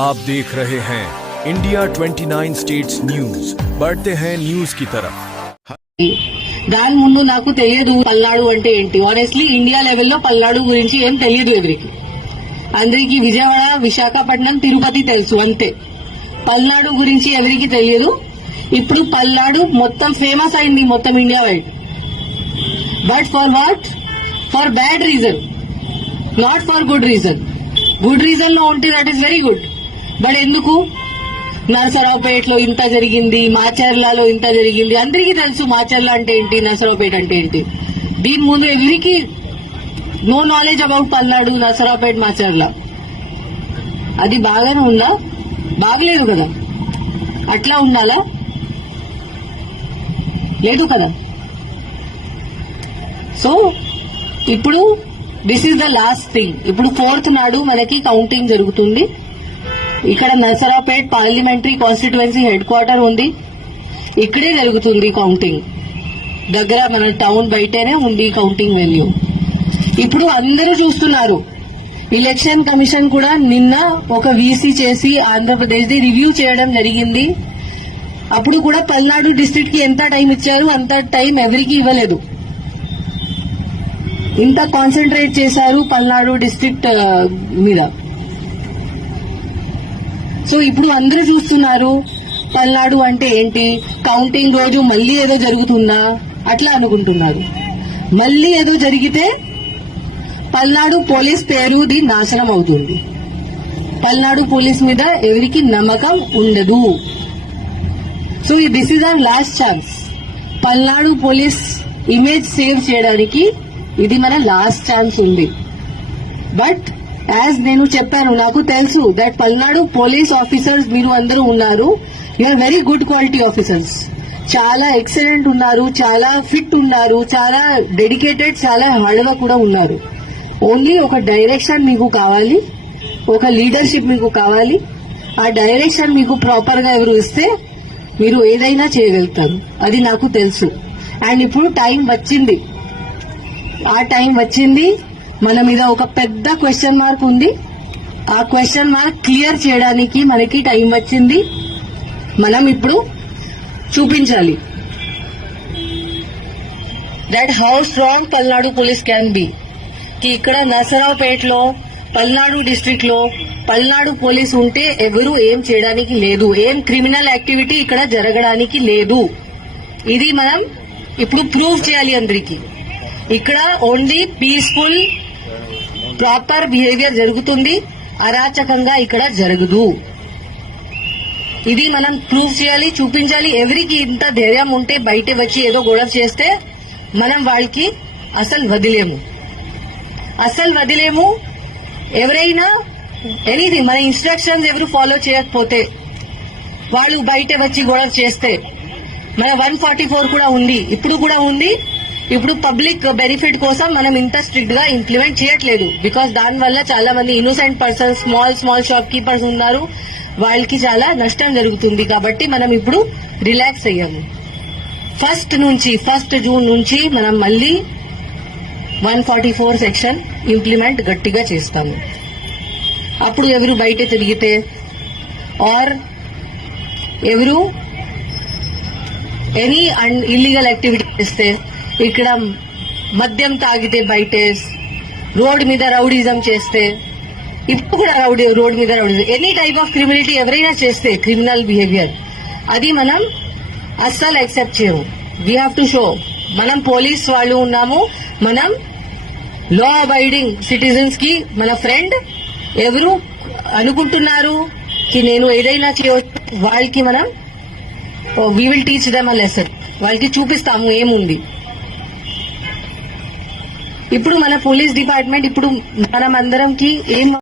आप देख रहे हैं इंडिया 29 स्टेट्स न्यूज। बढ़ते हैं न्यूज की तरफ। దాని ముందు నాకు తెలియదు పల్నాడు అంటే ఏంటి. ఆనెస్ట్లీ ఇండియా లెవెల్లో పల్నాడు గురించి ఏం తెలియదు ఎవరికి. అందరికి విజయవాడ, విశాఖపట్నం, తిరుపతి తెలుసు అంతే. పల్నాడు గురించి ఎవరికి తెలియదు. ఇప్పుడు పల్నాడు మొత్తం ఫేమస్ అయింది మొత్తం India wide. But for what? For bad reason, not for good reason. Good reason లో ఉంటే that is very good. But ఎందుకు? నరసరావుపేటలో ఇంత జరిగింది, మాచర్లలో ఇంత జరిగింది. అందరికీ తెలుసు మాచర్ల అంటే ఏంటి, నరసరావుపేట అంటే ఏంటి. దీని ముందు ఎవరికి no knowledge about Palnadu, Narasaraopet, Macherla. అది బాగానే ఉందా? బాగలేదు కదా. అట్లా ఉండాలా? లేదు కదా. సో ఇప్పుడు this is the last thing. ఇప్పుడు 4th నాడు మనకి కౌంటింగ్ జరుగుతుంది. ఇక్కడ Narasaraopet parliamentary constituency head quarter ఉంది. ఇక్కడే జరుగుతుంది కౌంటింగ్. దగ్గర మన టౌన్ బయటనే ఉంది కౌంటింగ్ వెన్యూ. ఇప్పుడు అందరూ చూస్తున్నారు. ఎలక్షన్ కమిషన్ కూడా నిన్న ఒక వీసీ చేసి ఆంధ్రప్రదేశ్ ది రివ్యూ చేయడం జరిగింది. అప్పుడు కూడా పల్నాడు డిస్ట్రిక్ట్ కి ఎంత టైం ఇచ్చారు, అంత టైం ఎవరికి ఇవ్వలేదు. ఇంత కాన్సన్ట్రేట్ చేశారు పల్నాడు డిస్ట్రిక్ట్ మీద. సో ఇప్పుడు అందరూ చూస్తున్నారు పల్నాడు అంటే ఏంటి. కౌంటింగ్ రోజు మళ్లీ ఏదో జరుగుతుందా అట్లా అనుకుంటున్నారు. మళ్లీ ఏదో జరిగితే పల్నాడు పోలీస్ పేరుది నాశనం అవుతుంది. పల్నాడు పోలీస్ మీద ఎవరికి నమ్మకం ఉండదు. So this is our last chance. Palnadu police image save చేయడానికి ఇది మన లాస్ట్ ఛాన్స్ ఉంది. బట్ యాజ్ నేను చెప్పాను, నాకు తెలుసు దట్ పల్నాడు పోలీస్ ఆఫీసర్స్ మీరు అందరూ ఉన్నారు. You are very good quality officers. చాలా ఎక్సలెంట్ ఉన్నారు, చాలా ఫిట్ ఉన్నారు, చాలా డెడికేటెడ్, చాలా హార్డ్ వర్క్ కూడా ఉన్నారు. ఓన్లీ ఒక డైరెక్షన్ మీకు కావాలి, ఒక లీడర్షిప్ మీకు కావాలి. ఆ డైరెక్షన్ మీకు ప్రాపర్ గా ఎవరు ఇస్తే మీరు ఏదైనా చేయగలుగుతారు. అది నాకు తెలుసు. అండ్ ఇప్పుడు టైం వచ్చింది. ఆ టైం వచ్చింది. మన మీద ఒక పెద్ద క్వశ్చన్ మార్క్ ఉంది. ఆ క్వశ్చన్ మార్క్ క్లియర్ చేయడానికి మనకి టైం వచ్చింది. మనం ఇప్పుడు చూపించాలి that how strong Palnadu police can be. ఇక్కడ నరసరావుపేటలో, పల్నాడు డిస్ట్రిక్ట్ లో పల్నాడు పోలీస్ ఉంటే ఎవరు ఏం చేయడానికి లేదు. ఏం క్రిమినల్ యాక్టివిటీ ఇక్కడ జరగడానికి లేదు. ఇది మనం ఇప్పుడు ప్రూవ్ చేయాలి అందరికీ. ఇక్కడ ఓన్లీ పీస్ఫుల్ ప్రాపర్ బిహేవియర్ జరుగుతుంది. అరాచకంగా ఇక్కడ జరగదు. ఇది మనం ప్రూవ్ చేయాలి, చూపించాలి. ఎవరికి ఇంత ధైర్యం ఉంటే బయట వచ్చి ఏదో గొడవ చేస్తే మనం వాళ్ళకి అసలు వదిలేము. ఎవరైనా ఎనీథింగ్ మన ఇన్స్ట్రక్షన్స్ ఎవరు ఫాలో చేయకపోతే, వాళ్ళు బయట వచ్చి గొడవ చేస్తే, మన 144 కూడా ఉంది, ఇప్పుడు కూడా ఉంది. ఇప్పుడు పబ్లిక్ బెనిఫిట్ కోసం మనం ఇంత స్ట్రిక్ట్ గా ఇంప్లిమెంట్ చేయట్లేదు. బికాస్ దానివల్ల చాలా మంది innocent persons, small shop keepers ఉన్నారు, వాళ్ళకి చాలా నష్టం జరుగుతుంది. కాబట్టి మనం ఇప్పుడు రిలాక్స్ అయ్యాము. 1 జూన్ నుంచి మనం మళ్ళీ 144 సెక్షన్ ఇంప్లిమెంట్ గట్టిగా చేస్తాము. అప్పుడు ఎవరు బయట తిరిగితే ఆర్ ఎవరు ఎనీ ఇల్లీగల్ యాక్టివిటీ చేస్తే, ఇక్కడ మద్యం తాగితే బయట రోడ్ మీద రౌడీజం చేస్తే, ఇప్పుడు కూడా రోడ్ మీద rowdyism, any type of criminality ఎవరైనా చేస్తే క్రిమినల్ బిహేవియర్, అది మనం అస్సలు యాక్సెప్ట్ చేయము. వీ హ్యావ్ టు షో మనం పోలీస్ వాళ్ళు ఉన్నాము. మనం లా అబైడింగ్ సిటిజన్స్ కి మన ఫ్రెండ్. ఎవరు అనుకుంటున్నారు కి నేను ఏదైనా చేయవచ్చు, వాళ్ళకి మనం we will teach them a lesson. వాళ్ళకి చూపిస్తాము ఏముంది. ఇప్పుడు మన పోలీస్ డిపార్ట్మెంట్ ఇప్పుడు మనం అందరంకి ఏం